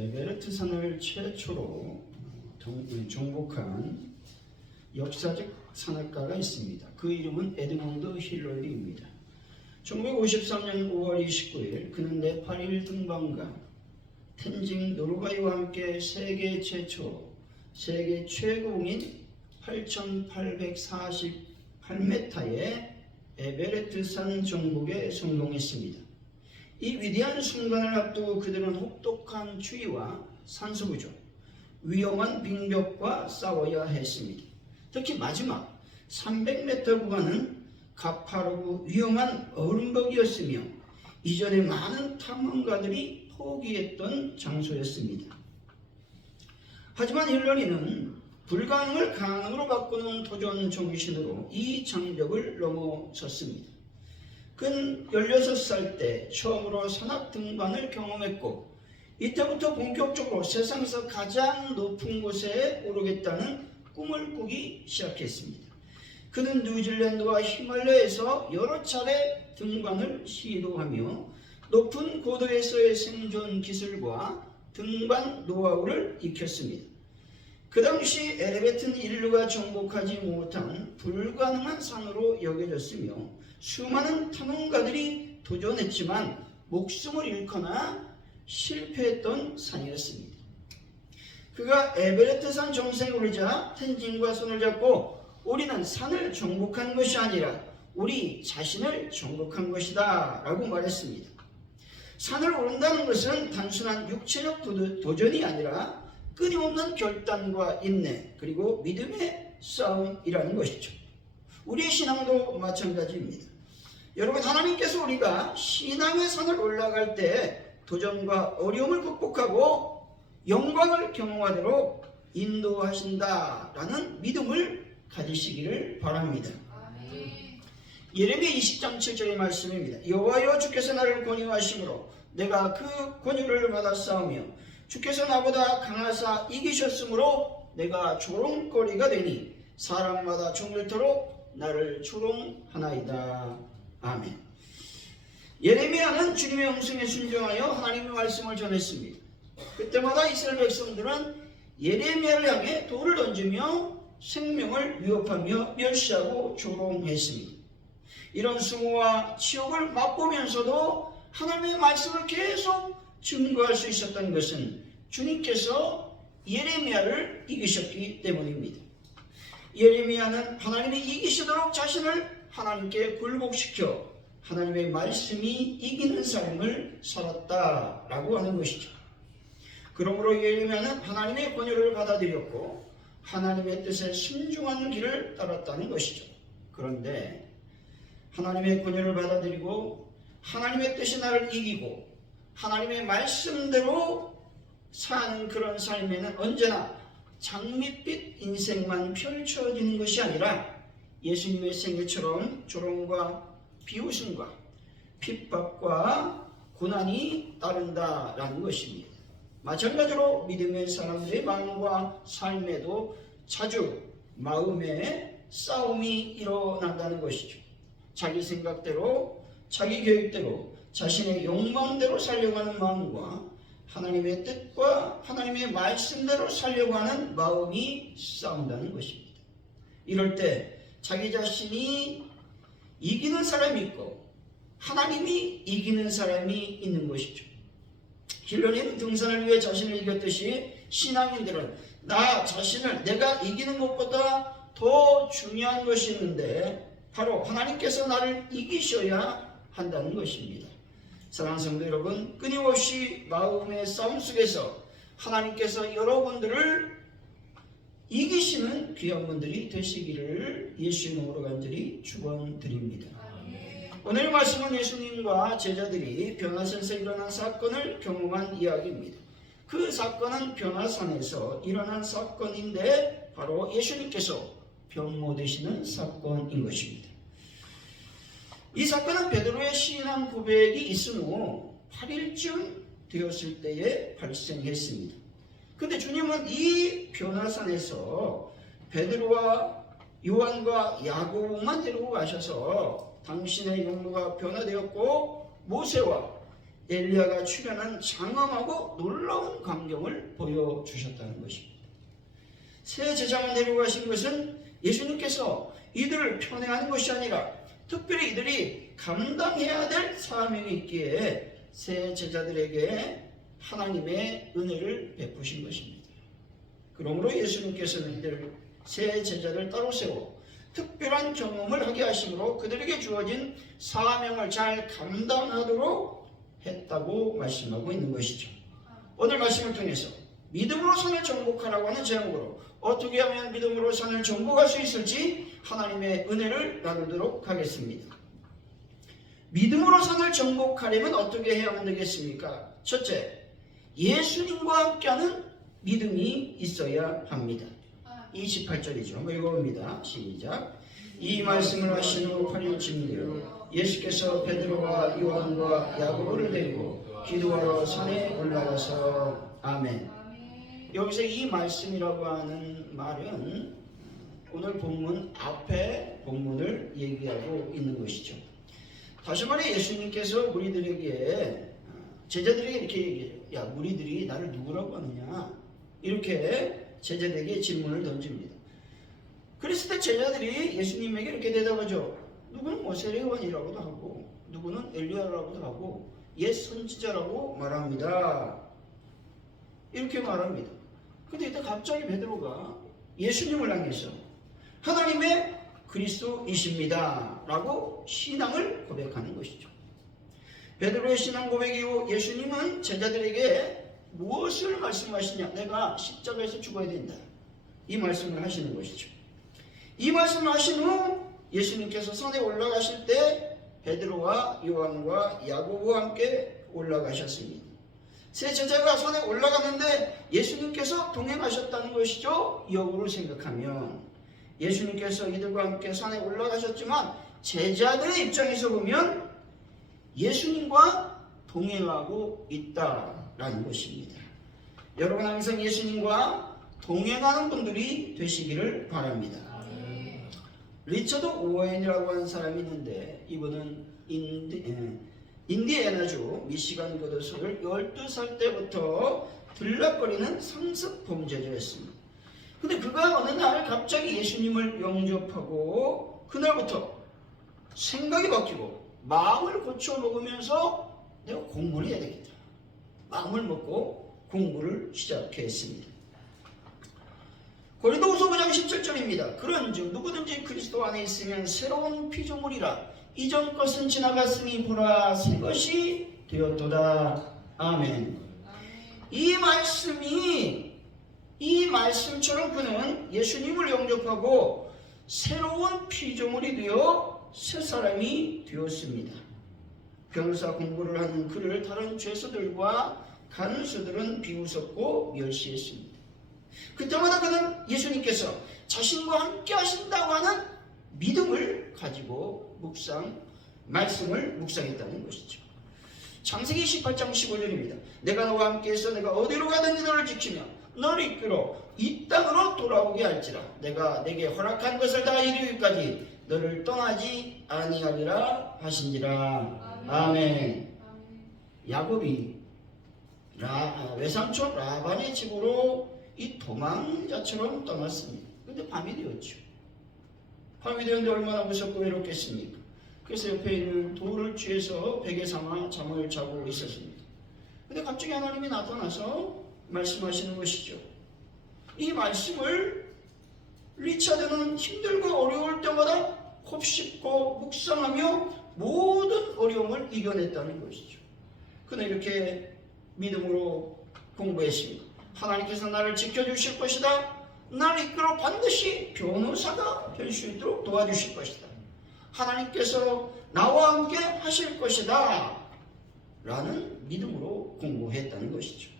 에베레트 산을 최초로 정복한 역사적 산악가가 있습니다. 그 이름은 에드먼드 힐러리입니다. 1953년 5월 29일 그는 네팔 등반가 텐징 노르가이와 함께 세계 최초, 세계 최고봉인 8,848m의 에베레트 산 정복에 성공했습니다. 이 위대한 순간을 앞두고 그들은 혹독한 추위와 산소 부족, 위험한 빙벽과 싸워야 했습니다. 특히 마지막 300m 구간은 가파르고 위험한 얼음벽이었으며 이전에 많은 탐험가들이 포기했던 장소였습니다. 하지만 힐러리는 불가능을 가능으로 바꾸는 도전 정신으로 이 장벽을 넘어섰습니다. 그는 16살 때 처음으로 산악 등반을 경험했고 이때부터 본격적으로 세상에서 가장 높은 곳에 오르겠다는 꿈을 꾸기 시작했습니다. 그는 뉴질랜드와 히말라야에서 여러 차례 등반을 시도하며 높은 고도에서의 생존 기술과 등반 노하우를 익혔습니다. 그 당시 에베레트는 인류가 정복하지 못한 불가능한 산으로 여겨졌으며 수많은 탐험가들이 도전했지만 목숨을 잃거나 실패했던 산이었습니다. 그가 에베레트 산 정상에 오르자 텐징과 손을 잡고 우리는 산을 정복한 것이 아니라 우리 자신을 정복한 것이다 라고 말했습니다. 산을 오른다는 것은 단순한 육체적 도전이 아니라 끊임없는 결단과 인내 그리고 믿음의 싸움이라는 것이죠. 우리의 신앙도 마찬가지입니다. 여러분, 하나님께서 우리가 신앙의 산을 올라갈 때 도전과 어려움을 극복하고 영광을 경험하도록 인도하신다라는 믿음을 가지시기를 바랍니다. 예레미야 20장 7절의 말씀입니다. 여호와여 주께서 나를 권유하심으로 내가 그 권유를 받아 싸우며 주께서 나보다 강하사 이기셨으므로 내가 조롱거리가 되니 사람마다 종일토록 나를 조롱하나이다. 아멘. 예레미야는 주님의 음성에 순종하여 하나님의 말씀을 전했습니다. 그때마다 이스라엘 백성들은 예레미야를 향해 돌을 던지며 생명을 위협하며 멸시하고 조롱했습니다. 이런 수모와 치욕을 맛보면서도 하나님의 말씀을 계속 증거할 수 있었던 것은 주님께서 예레미야를 이기셨기 때문입니다. 예레미야는 하나님이 이기시도록 자신을 하나님께 굴복시켜 하나님의 말씀이 이기는 삶을 살았다라고 하는 것이죠. 그러므로 예레미야는 하나님의 권유를 받아들였고 하나님의 뜻에 순종하는 길을 따랐다는 것이죠. 그런데 하나님의 권유를 받아들이고 하나님의 뜻이 나를 이기고 하나님의 말씀대로 사는 그런 삶에는 언제나 장밋빛 인생만 펼쳐지는 것이 아니라 예수님의 생애처럼 조롱과 비웃음과 핍박과 고난이 따른다라는 것입니다. 마찬가지로 믿음의 사람들의 마음과 삶에도 자주 마음의 싸움이 일어난다는 것이죠. 자기 생각대로, 자기 계획대로, 자신의 욕망대로 살려고 하는 마음과 하나님의 뜻과 하나님의 말씀대로 살려고 하는 마음이 싸운다는 것입니다. 이럴 때 자기 자신이 이기는 사람이 있고 하나님이 이기는 사람이 있는 것이죠. 힐러리는 등산을 위해 자신을 이겼듯이 신앙인들은 나 자신을 내가 이기는 것보다 더 중요한 것이 있는데 바로 하나님께서 나를 이기셔야 한다는 것입니다. 사랑하는 성도 여러분, 끊임없이 마음의 싸움 속에서 하나님께서 여러분들을 이기시는 귀한 분들이 되시기를 예수의 이름으로 간절히 축원드립니다. 오늘 말씀은 예수님과 제자들이 변화산에서 일어난 사건을 경험한 이야기입니다. 그 사건은 변화산에서 일어난 사건인데 바로 예수님께서 병 되시는 사건인 것입니다. 이 사건은 베드로의 신앙 고백이 있은 후 8일쯤 되었을 때에 발생했습니다. 그런데 주님은 이 변화산에서 베드로와 요한과 야고보만 데리고 가셔서 당신의 용모가 변화되었고 모세와 엘리야가 출현한 장엄하고 놀라운 광경을 보여주셨다는 것입니다. 새 제자만 데려가신 것은 예수님께서 이들을 편애하는 것이 아니라 특별히 이들이 감당해야 될 사명이 있기에 새 제자들에게 하나님의 은혜를 베푸신 것입니다. 그러므로 예수님께서는 이들 새 제자를 따로 세워 특별한 경험을 하게 하심으로 그들에게 주어진 사명을 잘 감당하도록 했다고 말씀하고 있는 것이죠. 오늘 말씀을 통해서 믿음으로 산을 정복하라고 하는 제목으로 어떻게 하면 믿음으로 산을 정복할 수 있을지 하나님의 은혜를 나누도록 하겠습니다. 믿음으로 산을 정복하려면 어떻게 해야만 되겠습니까? 첫째, 예수님과 함께하는 믿음이 있어야 합니다. 28절이죠. 한번 읽어봅니다. 시작. 이 말씀을 하신 후 8일쯤 되어 예수께서 베드로와 요한과 야고보를 데리고 기도하러 산에 올라가서 아멘. 여기서 이 말씀이라고 하는 말은 오늘 본문 앞에 본문을 얘기하고 있는 것이죠. 다시 말해 예수님께서 무리들에게 제자들에게 이렇게 얘기해요. 야, 무리들이 나를 누구라고 하느냐? 이렇게 제자들에게 질문을 던집니다. 그랬을 때 제자들이 예수님에게 이렇게 대답하죠. 누구는 모세례요한이라고도 하고 누구는 엘리야라고도 하고 옛 선지자라고 말합니다. 이렇게 말합니다. 근데 이때 갑자기 베드로가 예수님을 향해서 하나님의 그리스도이십니다 라고 신앙을 고백하는 것이죠. 베드로의 신앙 고백 이후 예수님은 제자들에게 무엇을 말씀하시냐? 내가 십자가에서 죽어야 된다. 이 말씀을 하시는 것이죠. 이 말씀을 하신 후 예수님께서 산에 올라가실 때 베드로와 요한과 야고보와 함께 올라가셨습니다. 세 제자가 산에 올라갔는데 예수님께서 동행하셨다는 것이죠. 역으로 생각하면 예수님께서 이들과 함께 산에 올라가셨지만 제자들의 입장에서 보면 예수님과 동행하고 있다라는 것입니다. 여러분 항상 예수님과 동행하는 분들이 되시기를 바랍니다. 리처드 오웬이라고 하는 사람이 있는데 이분은 인디애나주 미시간 교도소를 12살 때부터 들락거리는 상습 범죄자였습니다. 근데 그가 어느 날 갑자기 예수님을 영접하고 그날부터 생각이 바뀌고 마음을 고쳐 먹으면서 내가 공부를 해야 되겠다. 마음을 먹고 공부를 시작했습니다. 고린도후서 9장 17절입니다. 그런즉 누구든지 그리스도 안에 있으면 새로운 피조물이라 이전 것은 지나갔으니 보라 새 것이 되었도다. 아멘. 이 말씀처럼 그는 예수님을 영접하고 새로운 피조물이 되어 새 사람이 되었습니다. 변호사 공부를 하는 그를 다른 죄수들과 간수들은 비웃었고 멸시했습니다. 그때마다 그는 예수님께서 자신과 함께 하신다고 하는 믿음을 가지고 말씀을 묵상했다는 것이죠. 창세기 18장 15절입니다. 내가 너와 함께해서 내가 어디로 가든지 너를 지키며 너를 이끌어 이 땅으로 돌아오게 할지라 내가 내게 허락한 것을 다 이루기까지 너를 떠나지 아니하리라 하신지라. 아멘. 야곱이 외삼촌 라반의 집으로 이 도망자처럼 떠났습니다. 근데 밤이 되었죠. 밤이 되었는데 얼마나 무섭고 외롭겠습니까? 그래서 옆에 있는 돌을 취해서 베개 삼아 잠을 자고 있었습니다. 근데 갑자기 하나님이 나타나서 말씀하시는 것이죠. 이 말씀을 리차드는 힘들고 어려울 때마다 곱씹고 묵상하며 모든 어려움을 이겨냈다는 것이죠. 그는 이렇게 믿음으로 공부했습니다. 하나님께서 나를 지켜주실 것이다. 나를 이끌어 반드시 변호사가 될 수 있도록 도와주실 것이다. 하나님께서 나와 함께 하실 것이다. 라는 믿음으로 공부했다는 것이죠.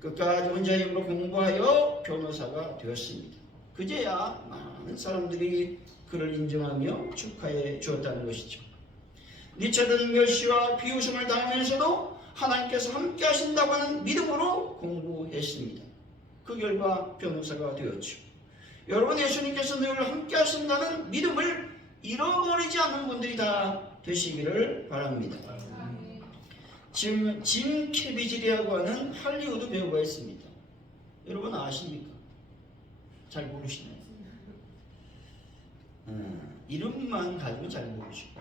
끝까지 혼자 힘으로 공부하여 변호사가 되었습니다. 그제야 많은 사람들이 그를 인정하며 축하해 주었다는 것이죠. 리차드는 멸시와 비웃음을 당하면서도 하나님께서 함께 하신다고 하는 믿음으로 공부했습니다. 그 결과 변호사가 되었죠. 여러분 예수님께서 늘 함께 하신다는 믿음을 잃어버리지 않는 분들이 다 되시기를 바랍니다. 지금 짐 캐비지라고 하는 할리우드 배우가 있습니다. 여러분 아십니까? 잘 모르시나요? 이름만 가지고 잘 모르시고.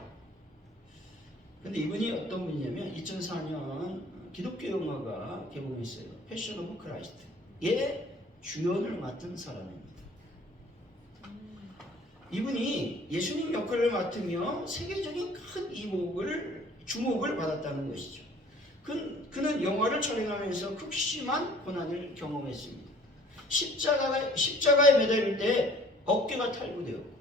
근데 이분이 어떤 분이냐면 2004년 기독교 영화가 개봉했어요. 패션 오브 크라이스트의 주연을 맡은 사람입니다. 이분이 예수님 역할을 맡으며 세계적인 큰 주목을 받았다는 것이죠. 그는 영화를 촬영하면서 극심한 고난을 경험했습니다. 십자가에 매달릴 때 어깨가 탈구되었고,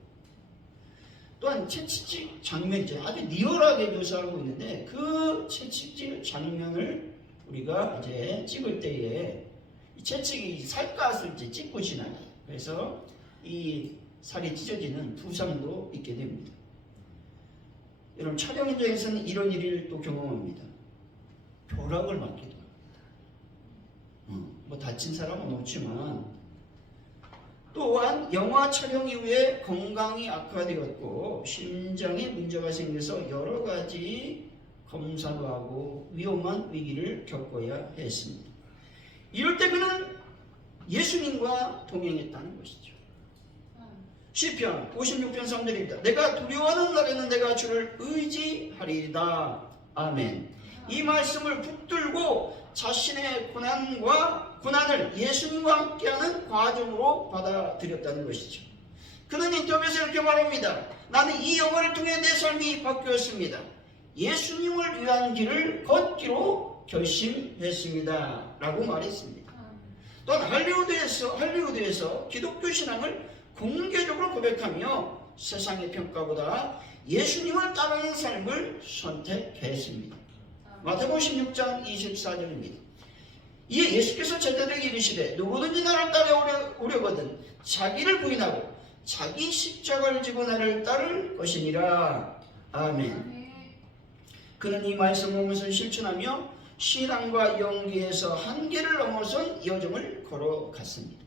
또한 채찍질 장면이죠. 아주 리얼하게 묘사하고 있는데 그 채찍질 장면을 우리가 이제 찍을 때에 이 채찍이 살갗을 이제 찍고 지나가요. 그래서 이 살이 찢어지는 부상도 있게 됩니다. 여러분 촬영 현장에서는 이런 일을 또 경험합니다. 벼락을 맞기도 합니다. 뭐 다친 사람은 없지만, 또한 영화 촬영 이후에 건강이 악화되었고 심장에 문제가 생겨서 여러 가지 검사도 하고 위험한 위기를 겪어야 했습니다. 이럴 때 그는 예수님과 동행했다는 것이죠. 시편 56편 3절입니다. 내가 두려워하는 날에는 내가 주를 의지하리이다. 아멘. 이 말씀을 붙들고 자신의 고난을 예수님과 함께하는 과정으로 받아들였다는 것이죠. 그는 인터뷰에서 이렇게 말합니다. 나는 이 영화를 통해 내 삶이 바뀌었습니다. 예수님을 위한 길을 걷기로 결심했습니다. 라고 말했습니다. 또한 할리우드에서 기독교 신앙을 공개적으로 고백하며 세상의 평가보다 예수님을 따르는 삶을 선택했습니다. 마태복음 16장 24절입니다. 이에 예수께서 제자들에게 이르시되 누구든지 나를 따라오려거든 자기를 부인하고 자기 십자가를 지고 나를 따를 것이니라. 아멘. 그는 이 말씀을 보면서 실천하며 신앙과 연기에서 한계를 넘어선 여정을 걸어갔습니다.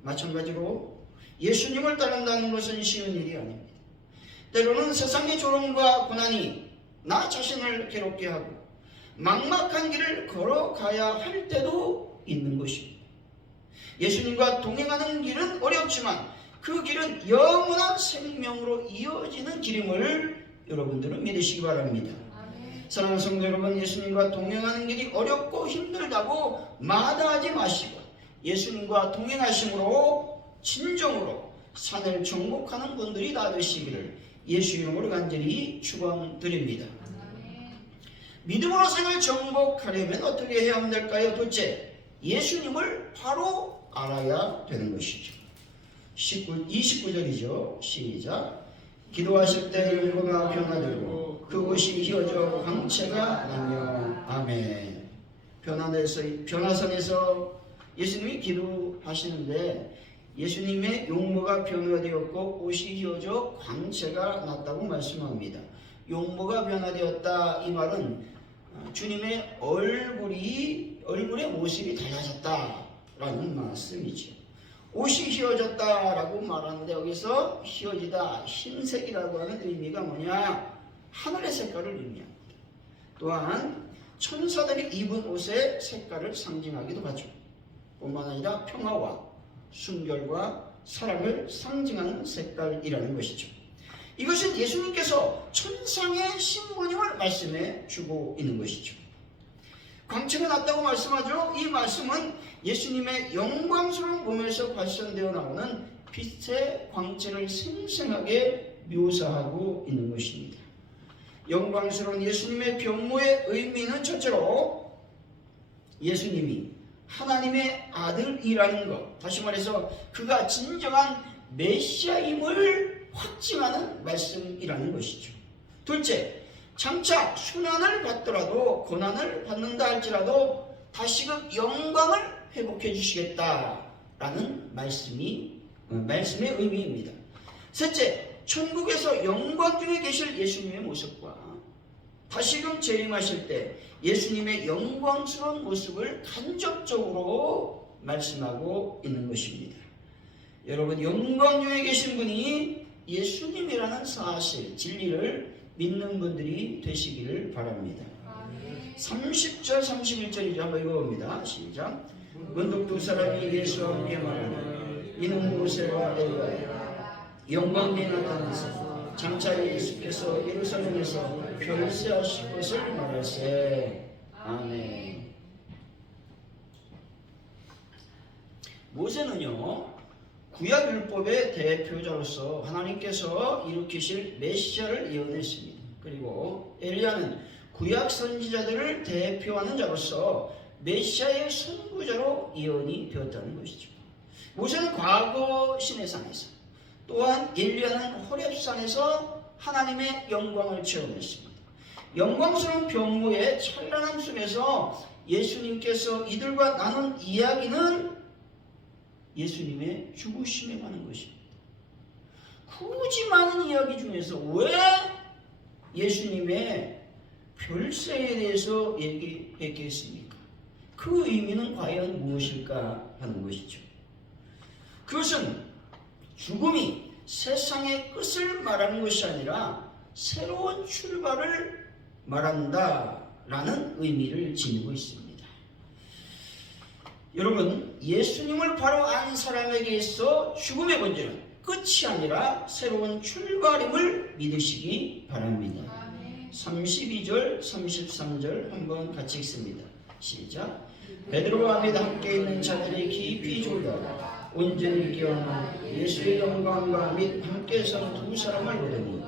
마찬가지로 예수님을 따른다는 것은 쉬운 일이 아닙니다. 때로는 세상의 조롱과 고난이 나 자신을 괴롭게 하고 막막한 길을 걸어가야 할 때도 있는 것입니다. 예수님과 동행하는 길은 어렵지만 그 길은 영원한 생명으로 이어지는 길임을 여러분들은 믿으시기 바랍니다. 사랑하는 성도 여러분, 예수님과 동행하는 길이 어렵고 힘들다고 마다하지 마시고 예수님과 동행하심으로 진정으로 산을 정복하는 분들이 다 되시기를 예수 이름으로 간절히 축원드립니다. 믿음으로 산을 정복하려면 어떻게 해야 될까요? 둘째, 예수님을 바로 알아야 되는 것이죠. 29절이죠. 시작. 기도하실 때 일부가 변화되고 그곳이 휘어져 광채가 나며. 아멘. 변화선에서 예수님이 기도하시는데 예수님의 용모가 변화되었고 옷이 휘어져 광채가 났다고 말씀합니다. 용모가 변화되었다, 이 말은 주님의 얼굴의 모습이 달라졌다라는 말씀이죠. 옷이 휘어졌다라고 말하는데 여기서 휘어지다, 흰색이라고 하는 의미가 뭐냐? 하늘의 색깔을 의미합니다. 또한 천사들이 입은 옷의 색깔을 상징하기도 하죠. 뿐만 아니라 평화와 순결과 사랑을 상징하는 색깔이라는 것이죠. 이것은 예수님께서 천상의 신부님을 말씀해 주고 있는 것이죠. 광채가 났다고 말씀하죠. 이 말씀은 예수님의 영광스러운 몸에서 발산되어 나오는 빛의 광채를 생생하게 묘사하고 있는 것입니다. 영광스러운 예수님의 변모의 의미는 첫째로 예수님이 하나님의 아들이라는 것, 다시 말해서 그가 진정한 메시아임을 확증하는 말씀이라는 것이죠. 둘째, 장차 순환을 받더라도 고난을 받는다 할지라도 다시금 영광을 회복해 주시겠다라는 말씀의 의미입니다. 셋째, 천국에서 영광 중에 계실 예수님의 모습과 다시금 재림하실 때 예수님의 영광스러운 모습을 간접적으로 말씀하고 있는 것입니다. 여러분, 영광 중에 계신 분이 예수님이라는 사실, 진리를 믿는 분들이 되시기를 바랍니다. 아멘. 30절 31절이죠. 한번 읽어봅니다. 시작. 문득 두 사람이 예수와 함께 말하되 이는 모세와 엘리야 영광이 나타나서 장차 예수께서 예루살렘에서 별세하실 것을 말하세. 아멘. 모세는요, 구약율법의 대표자로서 하나님께서 일으키실 메시아를 예언했습니다. 그리고 엘리야는 구약 선지자들을 대표하는 자로서 메시아의 선구자로 예언이 되었다는 것이죠. 모세는 과거 시내산에서, 또한 엘리야는 호렙산에서 하나님의 영광을 체험했습니다. 영광스러운 병모의 찬란함 속에서 예수님께서 이들과 나눈 이야기는 예수님의 죽으심에 관한 것입니다. 굳이 많은 이야기 중에서 왜 예수님의 별세에 대해서 얘기했겠습니까? 그 의미는 과연 무엇일까 하는 것이죠. 그것은 죽음이 세상의 끝을 말하는 것이 아니라 새로운 출발을 말한다라는 의미를 지니고 있습니다. 여러분, 예수님을 바로 안 사람에게 있어 죽음의 본질은 끝이 아니라 새로운 출발임을 믿으시기 바랍니다. 32절, 33절 한번 같이 읽습니다. 시작. 베드로와 및 함께 있는 자들이 깊이 졸다가 온전히 깨어나 예수의 영광과 및 함께 선 두 사람을 보더니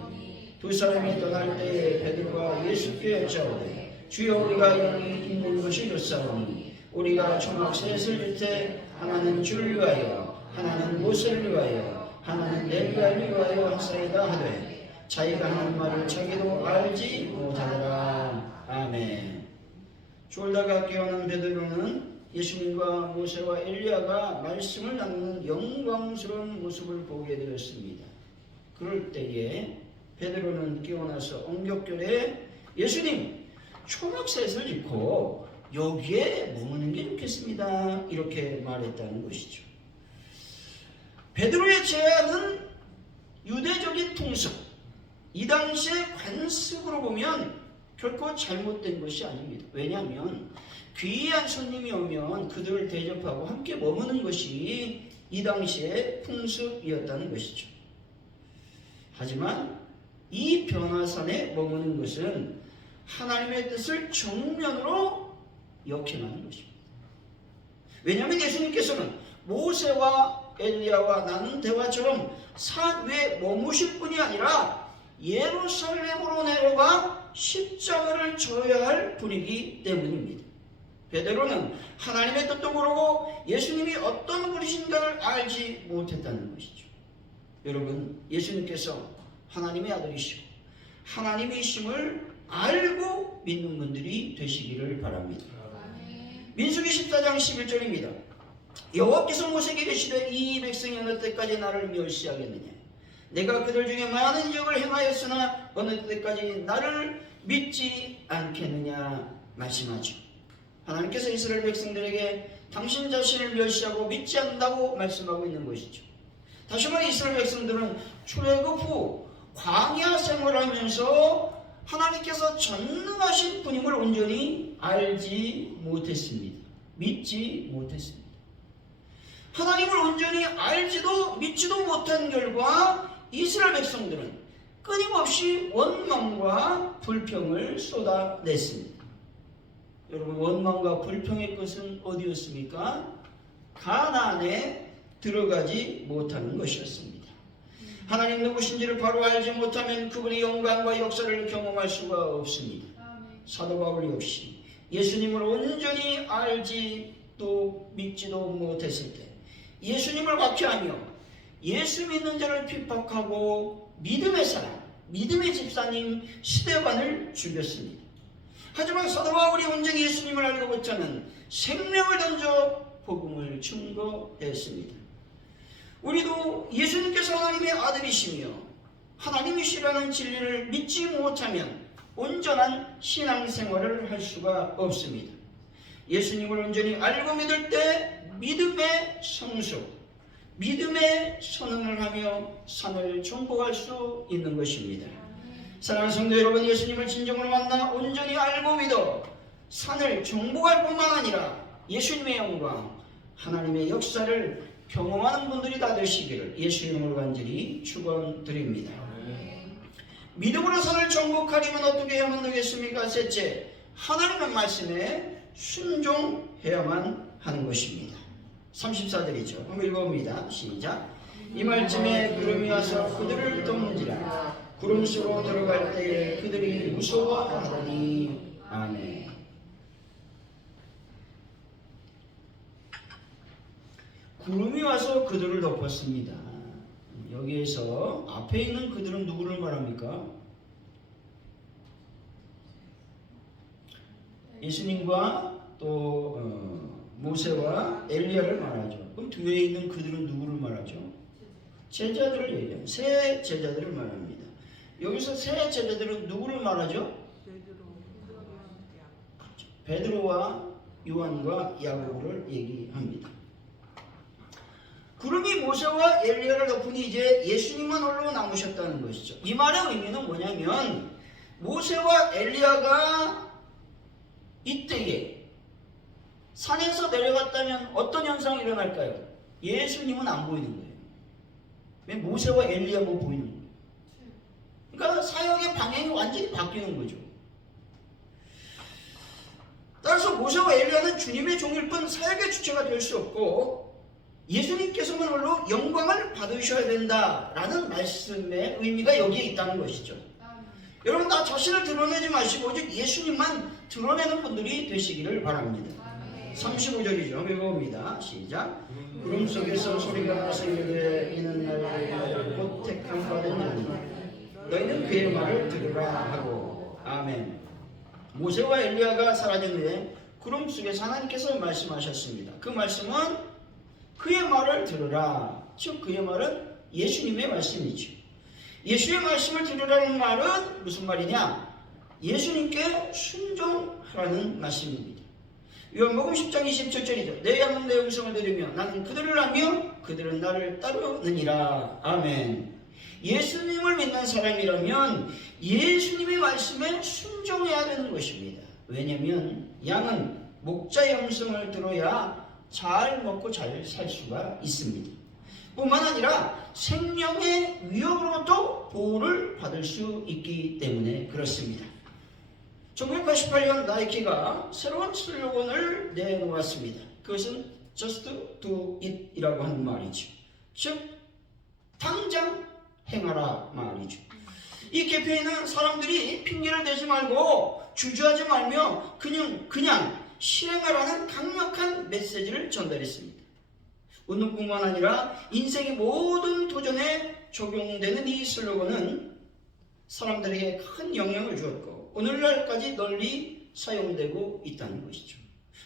두 사람이 떠날 때에 베드로가 예수께 여짜오되 주여 우리가 여기 있는 것이 몇 사람이 우리가 초막 셋을 짓되 하나는 주를 위하여 하나는 모세를 위하여 하나는 엘리야를 위하여 하사이다 하되 자기가 하는 말을 자기도 알지 못하더라. 아멘. 졸다가 깨어난 베드로는 예수님과 모세와 엘리야가 말씀을 나누는 영광스러운 모습을 보게 되었습니다. 그럴 때에 베드로는 깨어나서 엉겹결에 예수님, 초막셋을 짓고 여기에 머무는 게 좋겠습니다. 이렇게 말했다는 것이죠. 베드로의 제안은 유대적인 통습, 이 당시의 관습으로 보면 결코 잘못된 것이 아닙니다. 왜냐하면 귀한 손님이 오면 그들을 대접하고 함께 머무는 것이 이 당시의 풍습이었다는 것이죠. 하지만 이 변화산에 머무는 것은 하나님의 뜻을 정면으로 역행하는 것입니다. 왜냐하면 예수님께서는 모세와 엘리야와 나눈 대화처럼 산 위에 머무실 뿐이 아니라 예루살렘으로 내려가 십자가를 져야 할 분이기 때문입니다. 베드로는 하나님의 뜻도 모르고 예수님이 어떤 분이신가를 알지 못했다는 것이죠. 여러분, 예수님께서 하나님의 아들이시고 하나님이심을 알고 믿는 분들이 되시기를 바랍니다. 민수기 14장 11절입니다. 여호와께서 모세에게 이르시되 이 백성이 어느 때까지 나를 멸시하겠느냐? 내가 그들 중에 많은 일을 행하였으나 어느 때까지 나를 믿지 않겠느냐 말씀하죠. 하나님께서 이스라엘 백성들에게 당신 자신을 멸시하고 믿지 않는다고 말씀하고 있는 것이죠. 다시 말해 이스라엘 백성들은 출애굽 후 광야 생활하면서 하나님께서 전능하신 분임을 온전히 알지 못했습니다. 믿지 못했습니다. 하나님을 온전히 알지도 믿지도 못한 결과 이스라엘 백성들은 끊임없이 원망과 불평을 쏟아냈습니다. 여러분, 원망과 불평의 것은 어디였습니까? 가나안에 들어가지 못하는 것이었습니다. 하나님 누구신지를 바로 알지 못하면 그분의 영광과 역사를 경험할 수가 없습니다. 사도 바울 역시 예수님을 온전히 알지 또 믿지도 못했을 때 예수님을 박해하며 예수 믿는 자를 핍박하고 믿음의 사람, 믿음의 집사님 스데반을 죽였습니다. 하지만 사도 바울이 온전히 예수님을 알고부터는 생명을 던져 복음을 증거했습니다. 우리도 예수님께서 하나님의 아들이시며 하나님이시라는 진리를 믿지 못하면 온전한 신앙생활을 할 수가 없습니다. 예수님을 온전히 알고 믿을 때 믿음의 성수, 믿음의 선언을 하며 산을 정복할 수 있는 것입니다. 사랑하는 성도 여러분, 예수님을 진정으로 만나 온전히 알고 믿어 산을 정복할 뿐만 아니라 예수님의 영광, 하나님의 역사를 경험하는 분들이 다 되시기를 예수 이름으로 간절히 축원드립니다. 믿음으로 산을 정복하려면 어떻게 해야만 되겠습니까? 셋째, 하나님의 말씀에 순종해야만 하는 것입니다. 34절이죠. 한번 읽어봅니다. 시작. 이 말쯤에 구름이 와서 그들을 덮는지라 구름 속으로 들어갈 때에 그들이 무서워하더니. 아멘. 구름이 와서 그들을 덮었습니다. 여기에서 앞에 있는 그들은 누구를 말합니까? 예수님과 또 모세와 엘리야를 말하죠. 그럼 뒤에 있는 그들은 누구를 말하죠? 제자들을 얘기합니다. 세 제자들을 말합니다. 여기서 세 제자들은 누구를 말하죠? 베드로와 요한과 야고보를 얘기합니다. 구름이 모세와 엘리야를 덮으니 이제 예수님만 홀로 남으셨다는 것이죠. 이 말의 의미는 뭐냐면 모세와 엘리야가 이때에 산에서 내려갔다면 어떤 현상이 일어날까요? 예수님은 안 보이는 거예요. 왜? 모세와 엘리야만 보이는 거예요. 그러니까 사역의 방향이 완전히 바뀌는 거죠. 따라서 모세와 엘리야는 주님의 종일 뿐 사역의 주체가 될 수 없고 예수님께서만 홀로 영광을 받으셔야 된다라는 말씀의 의미가 여기에 있다는 것이죠. 여러분 다 자신을 드러내지 마시고 오직 예수님만 드러내는 분들이 되시기를 바랍니다. 35절이죠. 읽어봅니다. 시작. 구름 속에서 소리가 나서 이르되 이는 나를 곧 택함 받은 자니 너희는 그의 말을 들으라 하고. 아멘. 모세와 엘리야가 사라진 후에 구름 속에서 하나님께서 말씀하셨습니다. 그 말씀은 그의 말을 들으라. 즉 그의 말은 예수님의 말씀이죠. 예수의 말씀을 들으라는 말은 무슨 말이냐? 예수님께 순종하라는 말씀입니다. 요한복음 10장 27절이죠. 내 양은 내 음성을 들으며 나는 그들을 알며 그들은 나를 따르느니라. 아멘. 예수님을 믿는 사람이라면 예수님의 말씀에 순종해야 되는 것입니다. 왜냐하면 양은 목자의 음성을 들어야 잘 먹고 잘 살 수가 있습니다. 뿐만 아니라 생명의 위협으로부터 보호를 받을 수 있기 때문에 그렇습니다. 1988년 나이키가 새로운 슬로건을 내놓았습니다. 그것은 Just Do It 이라고 하는 말이죠. 즉 당장 행하라 말이죠. 이 캠페인은 사람들이 핑계를 대지 말고 주저하지 말며 그냥 실행하라는 강력한 메시지를 전달했습니다. 운동뿐만 아니라 인생의 모든 도전에 적용되는 이 슬로건은 사람들에게 큰 영향을 주었고 오늘날까지 널리 사용되고 있다는 것이죠.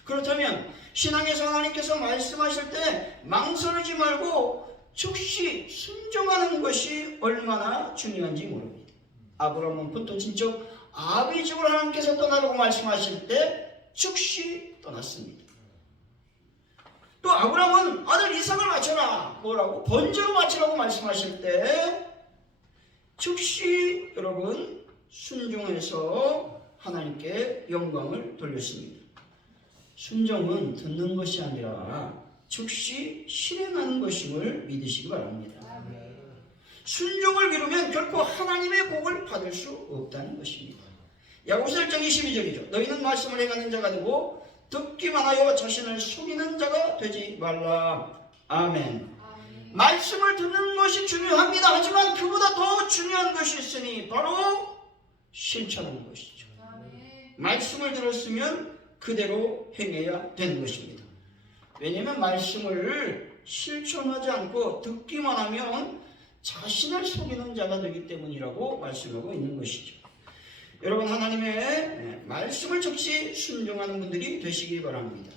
그렇다면 신앙에서 하나님께서 말씀하실 때 망설이지 말고 즉시 순종하는 것이 얼마나 중요한지 모릅니다. 아브라함은 분토친척 아비집으로 하나님께서 떠나라고 말씀하실 때 즉시 떠났습니다. 또 아브라함은 아들 이삭을 바쳐라 뭐라고 번제로 바치라고 말씀하실 때 즉시 여러분 순종해서 하나님께 영광을 돌렸습니다. 순종은 듣는 것이 아니라 즉시 실행하는 것임을 믿으시기 바랍니다. 순종을 미루면 결코 하나님의 복을 받을 수 없다는 것입니다. 야고보서 1장 22절이죠. 너희는 말씀을 행하는 자가 되고 듣기만 하여 자신을 속이는 자가 되지 말라. 아멘. 말씀을 듣는 것이 중요합니다. 하지만 그보다 더 중요한 것이 있으니 바로 실천하는 것이죠. 말씀을 들었으면 그대로 행해야 되는 것입니다. 왜냐하면 말씀을 실천하지 않고 듣기만 하면 자신을 속이는 자가 되기 때문이라고 말씀하고 있는 것이죠. 여러분 하나님의 말씀을 즉시 순종하는 분들이 되시기 바랍니다.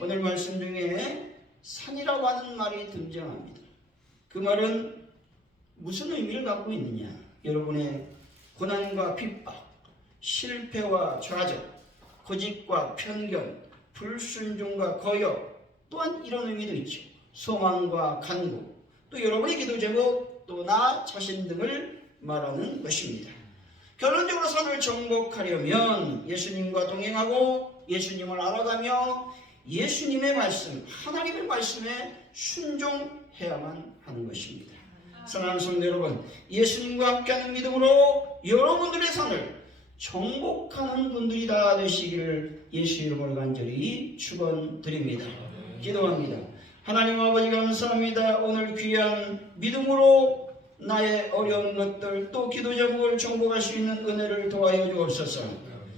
오늘 말씀 중에 산이라고 하는 말이 등장합니다. 그 말은 무슨 의미를 갖고 있느냐? 여러분의 고난과 핍박, 실패와 좌절, 거짓과 편견, 불순종과 거역, 또한 이런 의미도 있죠. 소망과 간구, 또 여러분의 기도 제목, 또 나 자신 등을 말하는 것입니다. 결론적으로 산을 정복하려면 예수님과 동행하고 예수님을 알아가며 예수님의 말씀, 하나님의 말씀에 순종해야만 하는 것입니다. 사랑하는 성도 여러분, 예수님과 함께하는 믿음으로 여러분들의 산을 정복하는 분들이 다 되시기를 예수 이름으로 간절히 축원드립니다. 기도합니다. 하나님 아버지 감사합니다. 오늘 귀한 믿음으로 나의 어려운 것들 또 기도 제목을 정복할 수 있는 은혜를 도와여 주옵소서.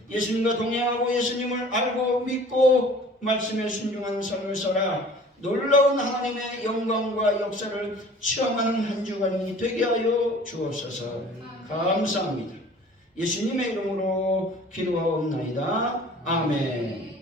예수님과 동행하고 예수님을 알고 믿고 말씀에 순종하는 삶을 살아 놀라운 하나님의 영광과 역사를 체험하는 한 주간이 되게 하여 주옵소서. 감사합니다. 예수님의 이름으로 기도하옵나이다. 아멘.